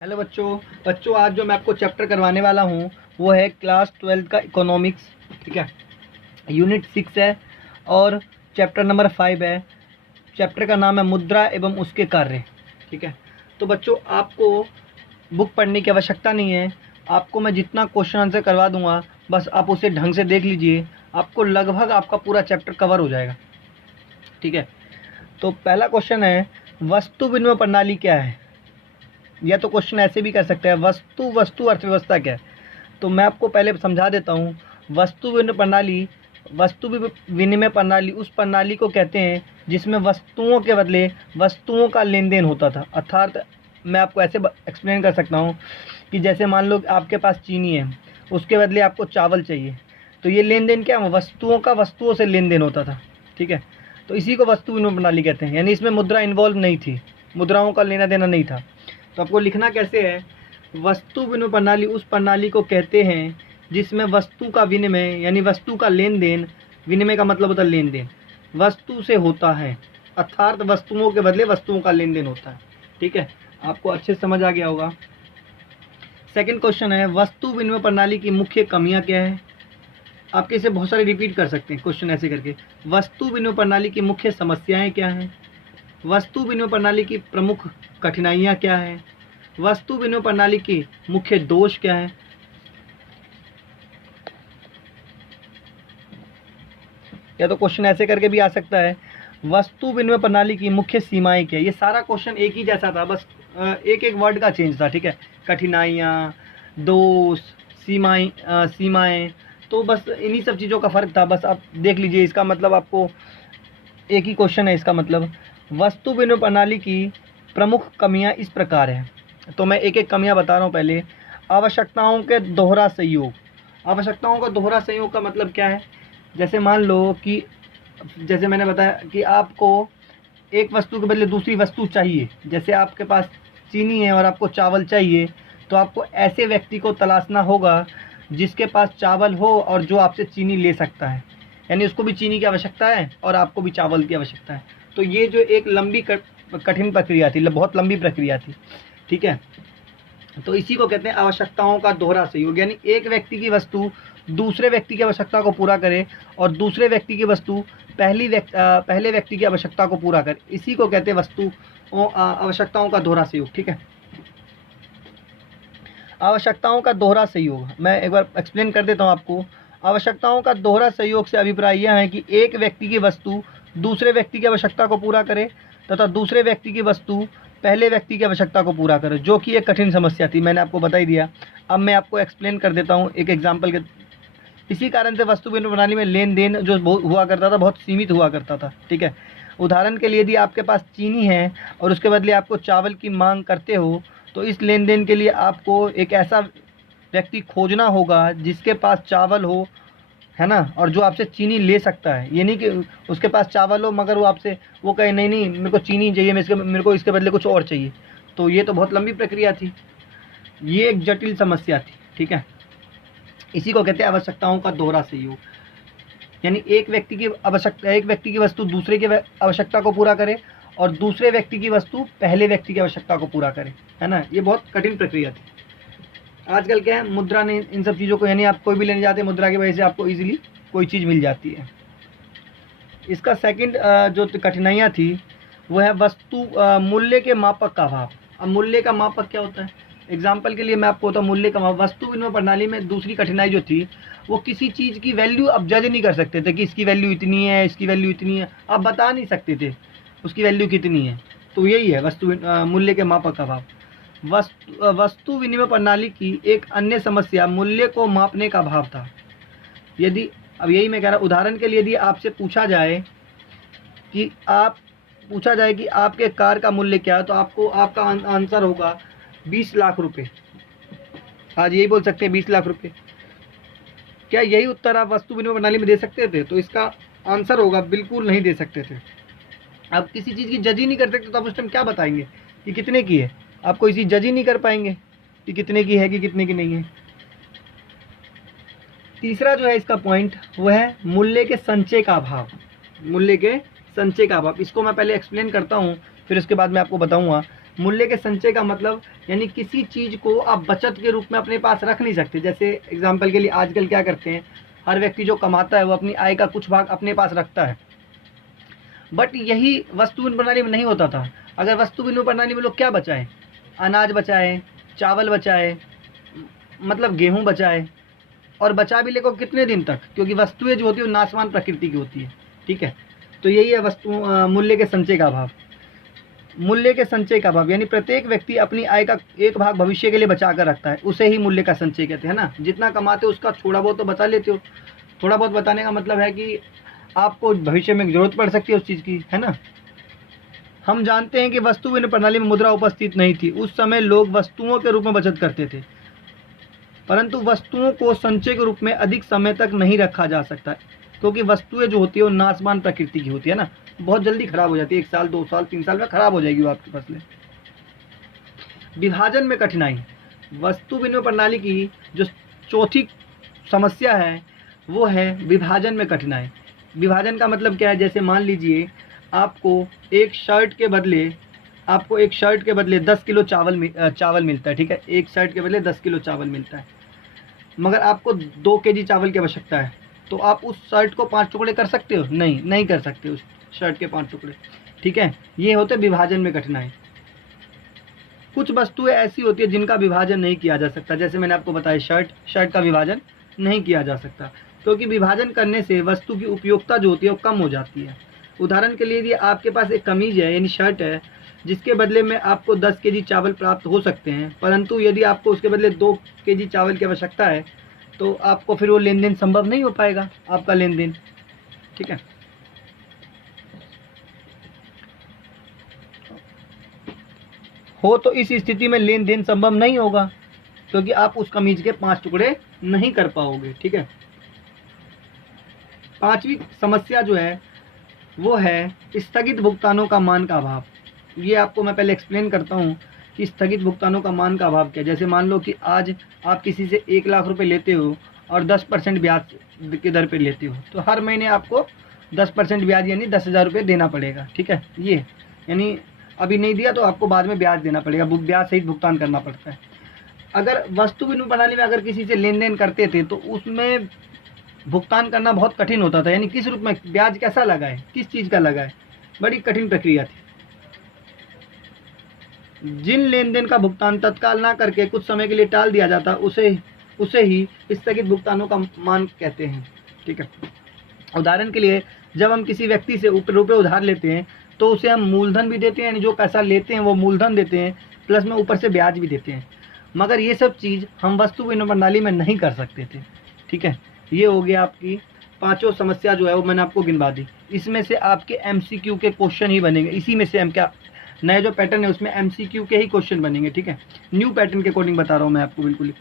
Hello बच्चों आज जो मैं आपको चैप्टर करवाने वाला हूँ वो है क्लास 12 का इकोनॉमिक्स। ठीक है, यूनिट 6 है और चैप्टर नंबर 5 है। चैप्टर का नाम है मुद्रा एवं उसके कार्य। ठीक है, तो बच्चों आपको बुक पढ़ने की आवश्यकता नहीं है। आपको मैं जितना क्वेश्चन आंसर करवा दूंगा बस आप उसे ढंग से देख लीजिए, आपको लगभग आपका पूरा चैप्टर कवर हो जाएगा। ठीक है, तो पहला क्वेश्चन है वस्तु विनिमय प्रणाली क्या है। या तो क्वेश्चन ऐसे भी कर सकते हैं वस्तु अर्थव्यवस्था क्या है। तो मैं आपको पहले समझा देता हूँ। वस्तु विनिमय प्रणाली उस प्रणाली को कहते हैं जिसमें वस्तुओं के बदले वस्तुओं का लेन देन होता था। अर्थात मैं आपको ऐसे एक्सप्लेन कर सकता हूँ कि जैसे मान लो आपके पास चीनी है, उसके बदले आपको चावल चाहिए, तो ये लेन देन क्या है, वस्तुओं का वस्तुओं से लेन देन होता था। ठीक है, तो इसी को वस्तु विनिमय प्रणाली कहते हैं। यानी इसमें मुद्रा इन्वॉल्व नहीं थी, मुद्राओं का लेना देना नहीं था। तो आपको लिखना कैसे है, वस्तु विनिमय प्रणाली उस प्रणाली को कहते हैं जिसमें वस्तु का विनिमय यानी वस्तु का लेन देन, विनिमय का मतलब होता है लेन देन, वस्तु से होता है। अर्थात वस्तुओं के बदले वस्तुओं का लेन देन होता है। ठीक है, आपको अच्छे से समझ आ गया होगा। सेकंड क्वेश्चन है वस्तु विनिमय प्रणाली की मुख्य कमियां क्या है। आपके इसे बहुत सारे रिपीट कर सकते हैं क्वेश्चन ऐसे करके। वस्तु विनिमय प्रणाली की मुख्य समस्याएं क्या हैं, वस्तु विनिमय प्रणाली की प्रमुख कठिनाइयाँ क्या हैं, वस्तु विनिमय प्रणाली की मुख्य दोष क्या है। या तो क्वेश्चन ऐसे करके भी आ सकता है वस्तु विनिमय प्रणाली की मुख्य सीमाएं क्या है। ये सारा क्वेश्चन एक ही जैसा था, बस एक एक वर्ड का चेंज था। ठीक है, कठिनाइयाँ, दोष, सीमाएं, तो बस इन्हीं सब चीज़ों का फ़र्क था। बस आप देख लीजिए, इसका मतलब आपको एक ही क्वेश्चन है। इसका मतलब वस्तु विनिमय प्रणाली की प्रमुख कमियां इस प्रकार हैं। तो मैं एक एक कमियां बता रहा हूं। पहले आवश्यकताओं के दोहरा सहयोग। आवश्यकताओं का दोहरा सहयोग का मतलब क्या है, जैसे मान लो कि जैसे मैंने बताया कि आपको एक वस्तु के बदले दूसरी वस्तु चाहिए। जैसे आपके पास चीनी है और आपको चावल चाहिए, तो आपको ऐसे व्यक्ति को तलाशना होगा जिसके पास चावल हो और जो आपसे चीनी ले सकता है। यानी उसको भी चीनी की आवश्यकता है और आपको भी चावल की आवश्यकता है। तो ये जो एक लंबी कठिन प्रक्रिया थी, बहुत लंबी प्रक्रिया थी। ठीक है, तो इसी को कहते हैं आवश्यकताओं का दोहरा सहयोग। यानी एक व्यक्ति की वस्तु दूसरे व्यक्ति की आवश्यकता को पूरा करे और दूसरे व्यक्ति की वस्तु पहले व्यक्ति की आवश्यकता को पूरा करे। इसी को कहते हैं आवश्यकताओं का दोहरा सहयोग। ठीक है, आवश्यकताओं का दोहरा सहयोग मैं एक बार एक्सप्लेन कर देता हूँ आपको। आवश्यकताओं का दोहरा सहयोग से अभिप्राय यह है कि एक व्यक्ति की वस्तु दूसरे व्यक्ति की आवश्यकता को पूरा करे तथा दूसरे व्यक्ति की वस्तु पहले व्यक्ति की आवश्यकता को पूरा करे, जो कि एक कठिन समस्या थी। मैंने आपको बता ही दिया। अब मैं आपको एक्सप्लेन कर देता हूँ एक एग्जाम्पल के। इसी कारण से वस्तु विनिमय प्रणाली में लेन देन जो हुआ करता था बहुत सीमित हुआ करता था। ठीक है, उदाहरण के लिए यदि आपके पास चीनी है और उसके बदले आपको चावल की मांग करते हो, तो इस लेन देन के लिए आपको एक ऐसा व्यक्ति खोजना होगा जिसके पास चावल हो, है ना, और जो आपसे चीनी ले सकता है। ये नहीं कि उसके पास चावल हो मगर वो कहे नहीं मेरे को चीनी चाहिए, मेरे को इसके बदले कुछ और चाहिए। तो ये तो बहुत लंबी प्रक्रिया थी, ये एक जटिल समस्या थी। ठीक है, इसी को कहते हैं आवश्यकताओं का दोहरा सहयोग। यानी एक व्यक्ति की वस्तु दूसरे की आवश्यकता को पूरा करे और दूसरे व्यक्ति की वस्तु पहले व्यक्ति की आवश्यकता को पूरा करे, है ना। ये बहुत कठिन प्रक्रिया थी। आजकल क्या है, मुद्रा ने इन सब चीज़ों को, यानी आप कोई भी लेने जाते हैं मुद्रा की वजह से आपको इजीली कोई चीज़ मिल जाती है। इसका सेकंड जो कठिनाइयाँ थी वो है वस्तु मूल्य के मापक का अभाव। अब मूल्य का मापक क्या होता है, एग्जाम्पल के लिए मैं आपको बताऊँ मूल्य का मापक। वस्तु विनिमय प्रणाली में दूसरी कठिनाई जो थी, वो किसी चीज़ की वैल्यू अब जज नहीं कर सकते थे कि इसकी वैल्यू इतनी है, इसकी वैल्यू इतनी है। आप बता नहीं सकते थे उसकी वैल्यू कितनी है। तो यही है मूल्य के मापक का अभाव। वस्तु विनिमय प्रणाली की एक अन्य समस्या मूल्य को मापने का अभाव था। अब यही मैं कह रहा हूँ, उदाहरण के लिए यदि आपसे पूछा जाए कि आपके कार का मूल्य क्या है, तो आपका आंसर होगा 20 लाख रुपए। आज यही बोल सकते हैं 20 लाख रुपए। क्या यही उत्तर आप वस्तु विनिमय प्रणाली में दे सकते थे? तो इसका आंसर होगा बिल्कुल नहीं दे सकते थे। आप किसी चीज़ की जज ही नहीं कर सकते तो आप उस टाइम क्या बताएंगे कि कितने की है। आप कोई चीज़ जज ही नहीं कर पाएंगे कि कितने की है कि कितने की नहीं है। तीसरा जो है इसका पॉइंट वो है मूल्य के संचय का अभाव। इसको मैं पहले एक्सप्लेन करता हूँ, फिर उसके बाद मैं आपको बताऊँगा। मूल्य के संचय का मतलब यानी किसी चीज़ को आप बचत के रूप में अपने पास रख नहीं सकते। जैसे एग्जाम्पल के लिए आजकल क्या करते हैं, हर व्यक्ति जो कमाता है वो अपनी आय का कुछ भाग अपने पास रखता है, बट यही वस्तु विनिमय प्रणाली में नहीं होता था। अगर वस्तु विनिमय प्रणाली में लोग क्या बचाए, अनाज बचाए, चावल बचाए, मतलब गेहूँ बचाए, और बचा भी लेको कितने दिन तक, क्योंकि वस्तुएं जो होती है वो नाशवान प्रकृति की होती है। ठीक है, तो यही है वस्तु मूल्य के संचय का अभाव। मूल्य के संचय का अभाव यानी प्रत्येक व्यक्ति अपनी आय का एक भाग भविष्य के लिए बचा कर रखता है, उसे ही मूल्य का संचय कहते हैं ना। जितना कमाते हो उसका थोड़ा बहुत तो बचा लेते हो। थोड़ा बहुत बताने का मतलब है कि आपको भविष्य में जरूरत पड़ सकती है उस चीज़ की, है ना। हम जानते हैं कि वस्तु विनिमय प्रणाली में मुद्रा उपस्थित नहीं थी। उस समय लोग वस्तुओं के रूप में बचत करते थे, परंतु वस्तुओं को संचय के रूप में अधिक समय तक नहीं रखा जा सकता, क्योंकि वस्तुएं जो होती है वो नाशवान प्रकृति की होती है ना, बहुत जल्दी खराब हो जाती है। 1 साल 2 साल 3 साल में खराब हो जाएगी वो आपकी फसलें। विभाजन में कठिनाई, वस्तु विनिमय प्रणाली की जो चौथी समस्या है वो है विभाजन में कठिनाई। विभाजन का मतलब क्या है, जैसे मान लीजिए आपको एक शर्ट के बदले 10 किलो चावल मिलता है। ठीक है, एक शर्ट के बदले 10 किलो चावल मिलता है, मगर आपको 2 केजी चावल की आवश्यकता है, तो आप उस शर्ट को 5 टुकड़े कर सकते हो? नहीं कर सकते उस शर्ट के 5 टुकड़े। ठीक है, ये होते विभाजन में कठिनाई। कुछ वस्तुएं ऐसी होती है जिनका विभाजन नहीं किया जा सकता, जैसे मैंने आपको बताया शर्ट का विभाजन नहीं किया जा सकता, क्योंकि विभाजन करने से वस्तु की उपयोगिता जो होती है वो कम हो जाती है। उदाहरण के लिए यदि आपके पास एक कमीज है यानी शर्ट है, जिसके बदले में आपको 10 केजी चावल प्राप्त हो सकते हैं, परंतु यदि आपको उसके बदले 2 केजी चावल की आवश्यकता है, तो आपको फिर वो लेन देन संभव नहीं हो पाएगा, आपका लेन देन। ठीक है, हो तो इस स्थिति में लेन देन संभव नहीं होगा, क्योंकि आप उस कमीज के 5 टुकड़े नहीं कर पाओगे। ठीक है, 5वीं समस्या जो है वो है स्थगित भुगतानों का मान का अभाव। ये आपको मैं पहले एक्सप्लेन करता हूँ कि स्थगित भुगतानों का मान का अभाव क्या है। जैसे मान लो कि आज आप किसी से 1 लाख रुपए लेते हो और 10% ब्याज की दर पे लेते हो, तो हर महीने आपको 10% ब्याज यानी 10,000 रुपये देना पड़ेगा। ठीक है, ये यानी अभी नहीं दिया तो आपको बाद में ब्याज देना पड़ेगा, ब्याज सहित भुगतान करना पड़ता है। अगर वस्तु विनिमय प्रणाली में अगर किसी से लेन देन करते थे तो उसमें भुगतान करना बहुत कठिन होता था, यानी किस रूप में ब्याज कैसा लगाए, किस चीज़ का लगाए, बड़ी कठिन प्रक्रिया थी। जिन लेन देन का भुगतान तत्काल ना करके कुछ समय के लिए टाल दिया जाता उसे ही स्थगित भुगतानों का मान कहते हैं। ठीक है, उदाहरण के लिए जब हम किसी व्यक्ति से रुपये उधार लेते हैं तो उसे हम मूलधन भी देते हैं, यानी जो पैसा लेते हैं वो मूलधन देते हैं, प्लस में ऊपर से ब्याज भी देते हैं, मगर ये सब चीज़ हम वस्तु विनिमय प्रणाली में नहीं कर सकते थे। ठीक है, ये हो गया आपकी 5 समस्या जो है वो मैंने आपको गिनवा दी। इसमें से आपके MCQ के क्वेश्चन ही बनेंगे, इसी में से क्या नए जो पैटर्न है उसमें MCQ के ही क्वेश्चन बनेंगे। ठीक है, न्यू पैटर्न के अकॉर्डिंग बता रहा हूँ मैं आपको बिल्कुल।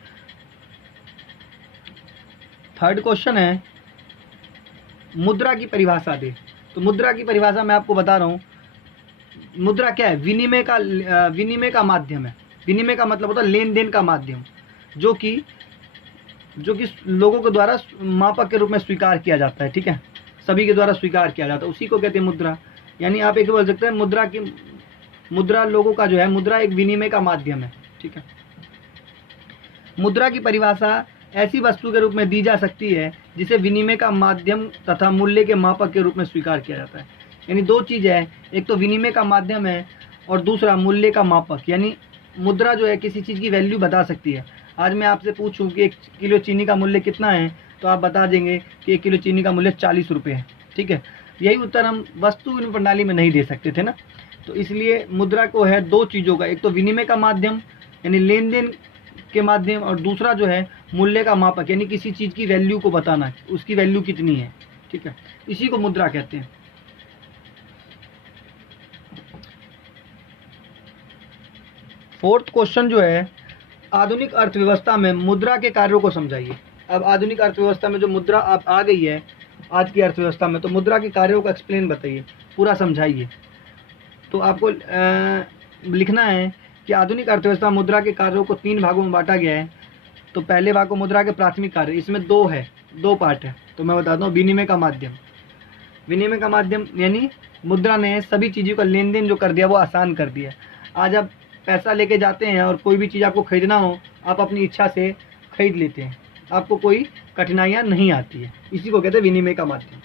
3rd क्वेश्चन है मुद्रा की परिभाषा दे। तो मुद्रा की परिभाषा मैं आपको बता रहा हूँ। मुद्रा क्या है, विनिमय का माध्यम है। विनिमय का मतलब होता है लेन देन का माध्यम, जो कि लोगों के द्वारा मापक के रूप में स्वीकार किया जाता है। ठीक है, सभी के द्वारा स्वीकार किया जाता है, उसी को कहते हैं मुद्रा। यानी आप एक बोल सकते हैं मुद्रा लोगों का जो है, मुद्रा एक विनिमय का माध्यम है। ठीक है, मुद्रा की परिभाषा ऐसी वस्तु के रूप में दी जा सकती है जिसे विनिमय का माध्यम तथा मूल्य के मापक के रूप में स्वीकार किया जाता है। यानी 2 चीज़ है, एक तो विनिमय का माध्यम है और दूसरा मूल्य का मापक। यानी मुद्रा जो है किसी चीज़ की वैल्यू बता सकती है। आज मैं आपसे पूछूं कि 1 किलो चीनी का मूल्य कितना है, तो आप बता देंगे कि 1 किलो चीनी का मूल्य 40 रुपये है। ठीक है, यही उत्तर हम वस्तु विनिमय प्रणाली में नहीं दे सकते थे ना। तो इसलिए मुद्रा को है 2 चीज़ों का, एक तो विनिमय का माध्यम यानी लेन देन के माध्यम, और दूसरा जो है मूल्य का मापक यानी किसी चीज़ की वैल्यू को बताना, उसकी वैल्यू कितनी है। ठीक है, इसी को मुद्रा कहते हैं। 4th क्वेश्चन जो है आधुनिक अर्थव्यवस्था में मुद्रा के कार्यों को समझाइए। अब आधुनिक अर्थव्यवस्था में जो मुद्रा अब आ गई है आज की अर्थव्यवस्था में, तो मुद्रा के कार्यों का एक्सप्लेन बताइए, पूरा समझाइए। तो आपको लिखना है कि आधुनिक अर्थव्यवस्था मुद्रा के कार्यों को 3 भागों में बांटा गया है। तो पहले भाग को मुद्रा के प्राथमिक कार्य, इसमें 2 पार्ट है। तो मैं बताता हूँ विनिमय का माध्यम। विनिमय का माध्यम यानी मुद्रा ने सभी चीज़ों का लेन देन जो कर दिया वो आसान कर दिया। आज आप पैसा लेके जाते हैं और कोई भी चीज़ आपको खरीदना हो आप अपनी इच्छा से खरीद लेते हैं, आपको कोई कठिनाइयाँ नहीं आती है। इसी को कहते हैं विनिमय का माध्यम।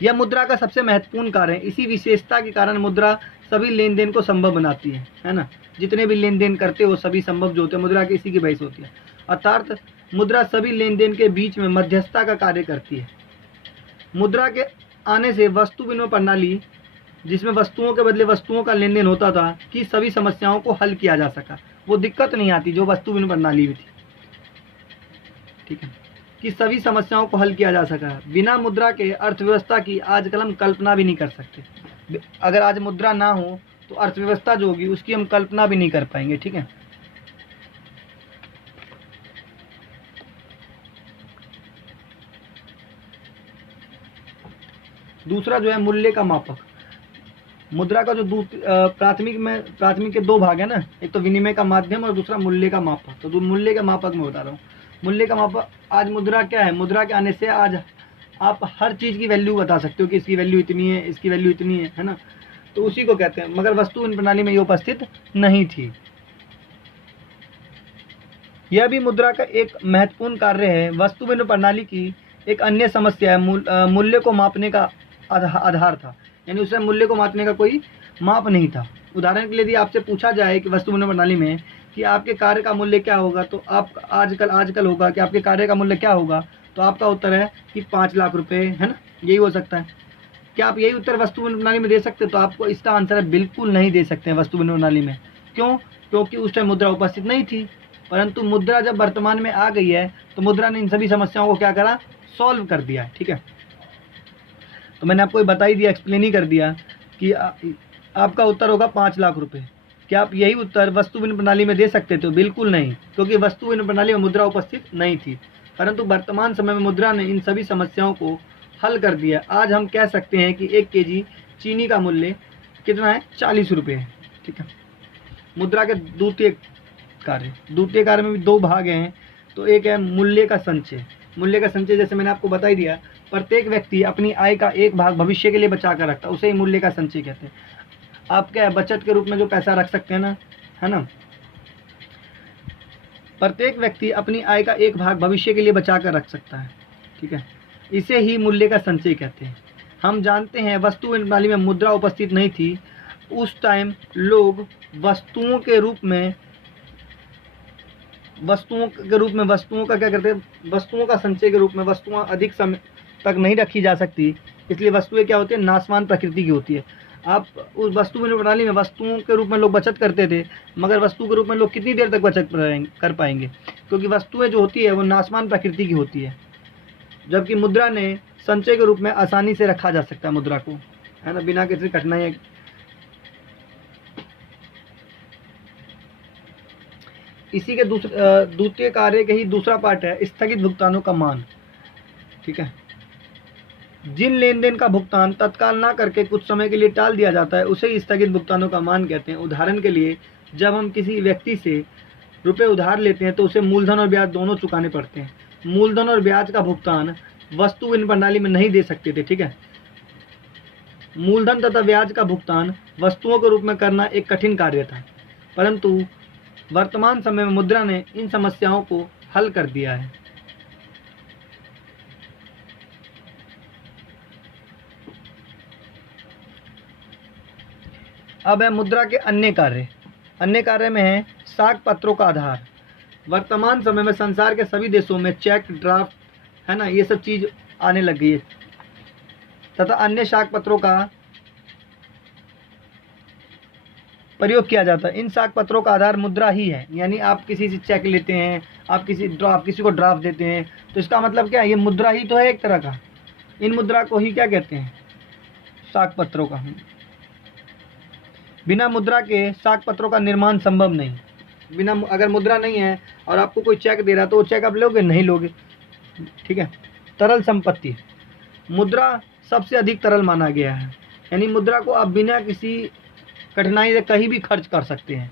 यह मुद्रा का सबसे महत्वपूर्ण कार्य है। इसी विशेषता के कारण मुद्रा सभी लेन देन को संभव बनाती है ना। जितने भी लेन देन करते हो सभी संभव जो होते हैं मुद्रा की इसी की वजह से होती है। अर्थात मुद्रा सभी लेन देन के बीच में मध्यस्थता का कार्य करती है। मुद्रा के आने से वस्तु विनिमय प्रणाली, जिसमें वस्तुओं के बदले वस्तुओं का लेन देन होता था, कि सभी समस्याओं को हल किया जा सका। वो दिक्कत नहीं आती जो वस्तु विनिमय प्रणाली में थी, ठीक है, कि सभी समस्याओं को हल किया जा सका। बिना मुद्रा के अर्थव्यवस्था की आजकल हम कल्पना भी नहीं कर सकते। अगर आज मुद्रा ना हो तो अर्थव्यवस्था जो होगी उसकी हम कल्पना भी नहीं कर पाएंगे, ठीक है। दूसरा जो है मूल्य का मापक। मुद्रा का जो प्राथमिक के दो भाग है ना, एक तो विनिमय का माध्यम और दूसरा मूल्य का मापक। तो मूल्य का मापक मैं बता रहा हूँ। मूल्य का मापक, आज मुद्रा क्या है, मुद्रा के आने से आज आप हर चीज़ की वैल्यू बता सकते हो कि इसकी वैल्यू इतनी है, इसकी वैल्यू इतनी है ना। तो उसी को कहते हैं, मगर वस्तु विनिमय प्रणाली में ये उपस्थित नहीं थी। यह भी मुद्रा का एक महत्वपूर्ण कार्य है। वस्तु विनिमय प्रणाली की एक अन्य समस्या है मूल्य को मापने का आधार था, यानी उससे मूल्य को मापने का कोई माप नहीं था। उदाहरण के लिए यदि आपसे पूछा जाए कि वस्तु विनिमय प्रणाली में कि आपके कार्य का मूल्य क्या होगा, तो आप आजकल होगा कि आपके कार्य का मूल्य क्या होगा, तो आपका उत्तर है कि 5 लाख रुपए, है ना, यही हो सकता है। क्या आप यही उत्तर वस्तु विनिमय प्रणाली में दे सकते हो? तो आपको इसका आंसर है बिल्कुल नहीं दे सकते हैं वस्तु विनिमय प्रणाली में। क्यों? क्योंकि उस टाइम मुद्रा उपस्थित नहीं थी। परंतु मुद्रा जब वर्तमान में आ गई है तो मुद्रा ने इन सभी समस्याओं को क्या करा, सॉल्व कर दिया है, ठीक है। तो मैंने आपको बता ही दिया, एक्सप्लेन ही कर दिया कि आपका उत्तर होगा 5 लाख रुपए। क्या आप यही उत्तर वस्तु विनिमय प्रणाली में दे सकते थे? बिल्कुल नहीं, क्योंकि वस्तु विनिमय प्रणाली में मुद्रा उपस्थित नहीं थी। परंतु वर्तमान समय में मुद्रा ने इन सभी समस्याओं को हल कर दिया। आज हम कह सकते हैं कि 1 केजी चीनी का मूल्य कितना है, 40 रुपये है, ठीक है। मुद्रा के द्वितीय कार्य में भी 2 भाग हैं। तो एक है मूल्य का संचय। मूल्य का संचय जैसे मैंने आपको बता ही दिया, प्रत्येक व्यक्ति अपनी आय का एक भाग भविष्य के लिए बचा कर रखता है, उसे ही मूल्य का संचय कहते हैं। आप क्या बचत के रूप में जो पैसा रख सकते हैं ना, है ना, प्रत्येक व्यक्ति अपनी आय का एक भाग भविष्य के लिए बचा कर रख सकता है, ठीक है। इसे ही मूल्य का संचय कहते हैं। हम जानते हैं वस्तु विनिमय प्रणाली में मुद्रा उपस्थित नहीं थी। उस टाइम लोग वस्तुओं के रूप में वस्तुओं का क्या करते हैं, वस्तुओं का संचय के रूप में। वस्तुएं अधिक समय तक नहीं रखी जा सकती, इसलिए वस्तुएं क्या होती है, नाशवान प्रकृति की होती है। आप उस वस्तु विनिमय प्रणाली में वस्तुओं के रूप में लोग बचत करते थे, मगर वस्तु के रूप में लोग कितनी देर तक बचत कर पाएंगे, क्योंकि वस्तुएं जो होती है वो नाशवान प्रकृति की होती है। जबकि मुद्रा ने संचय के रूप में आसानी से रखा जा सकता है मुद्रा को, है ना, बिना किसी कठिनाई। इसी के द्वितीय कार्य के ही दूसरा पार्ट है स्थगित भुगतानों का मान, ठीक है। जिन लेन देन का भुगतान तत्काल ना करके कुछ समय के लिए टाल दिया जाता है उसे ही स्थगित भुगतानों का मान कहते हैं। उदाहरण के लिए जब हम किसी व्यक्ति से रुपए उधार लेते हैं तो उसे मूलधन और ब्याज दोनों चुकाने पड़ते हैं। मूलधन और ब्याज का भुगतान वस्तु विनिमय प्रणाली में नहीं दे सकते थे, ठीक है। मूलधन तथा ब्याज का भुगतान वस्तुओं के रूप में करना एक कठिन कार्य था, परंतु वर्तमान समय में मुद्रा ने इन समस्याओं को हल कर दिया है। अब है मुद्रा के अन्य कार्य में है साख पत्रों का आधार। वर्तमान समय में संसार के सभी देशों में चेक, ड्राफ्ट, है ना, ये सब चीज आने लग गई है तथा अन्य साख पत्रों का प्रयोग किया जाता है। इन साख पत्रों का आधार मुद्रा ही है, यानी आप किसी से चेक लेते हैं, आप किसी को ड्राफ्ट देते हैं, तो इसका मतलब क्या है, ये मुद्रा ही तो है एक तरह का। इन मुद्रा को ही क्या कहते हैं, साख पत्रों का। बिना मुद्रा के साख पत्रों का निर्माण संभव नहीं। अगर मुद्रा नहीं है और आपको कोई चेक दे रहा है तो वो चेक आप लोगे नहीं लोगे, ठीक है। तरल संपत्ति, मुद्रा सबसे अधिक तरल माना गया है, यानी मुद्रा को आप बिना किसी कठिनाई से कहीं भी खर्च कर सकते हैं,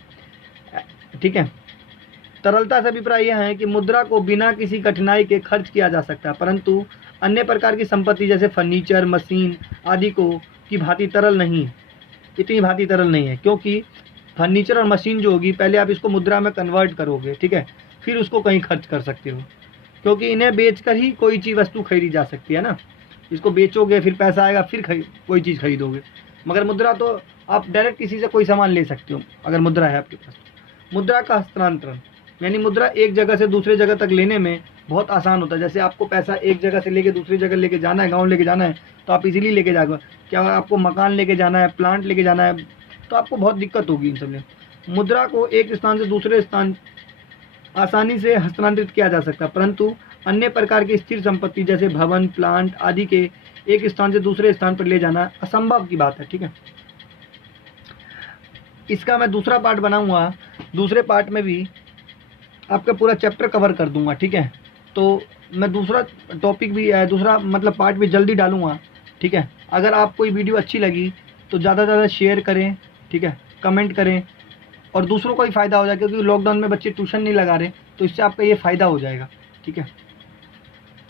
ठीक है। तरलता से अभिप्राय यह है कि मुद्रा को बिना किसी कठिनाई के खर्च किया जा सकता है, परंतु अन्य प्रकार की संपत्ति जैसे फर्नीचर, मशीन आदि को की भांति तरल नहीं है, इतनी भांति तरल नहीं है, क्योंकि फर्नीचर और मशीन जो होगी, पहले आप इसको मुद्रा में कन्वर्ट करोगे, ठीक है, फिर उसको कहीं खर्च कर सकते हो, क्योंकि इन्हें बेचकर ही कोई चीज़ वस्तु खरीदी जा सकती है ना। इसको बेचोगे, फिर पैसा आएगा, फिर कोई चीज़ खरीदोगे। मगर मुद्रा तो आप डायरेक्ट किसी से कोई सामान ले सकते हो अगर मुद्रा है आपके पास। मुद्रा का हस्तांतरण यानी मुद्रा एक जगह से दूसरे जगह तक लेने में बहुत आसान होता है। जैसे आपको पैसा एक जगह से लेके दूसरी जगह लेके जाना है, गाँव लेके जाना है, तो आप इजीली लेके जाओगे। क्या आपको मकान लेके जाना है, प्लांट लेके जाना है, तो आपको बहुत दिक्कत होगी इन सब में। मुद्रा को एक स्थान से दूसरे स्थान आसानी से हस्तांतरित किया जा सकता है, परंतु अन्य प्रकार की स्थिर संपत्ति जैसे भवन, प्लांट आदि के एक स्थान से दूसरे स्थान पर ले जाना असंभव की बात है, ठीक है। इसका मैं दूसरा पार्ट बनाऊंगा, दूसरे पार्ट में भी आपका पूरा चैप्टर कवर कर दूंगा, ठीक है। तो मैं दूसरा टॉपिक भी दूसरा मतलब पार्ट भी जल्दी डालूंगा, ठीक है। अगर आपको ये वीडियो अच्छी लगी तो ज़्यादा से ज़्यादा शेयर करें, ठीक है, कमेंट करें, और दूसरों को भी फ़ायदा हो जाए, क्योंकि लॉकडाउन में बच्चे ट्यूशन नहीं लगा रहे, तो इससे आपका ये फ़ायदा हो जाएगा, ठीक है।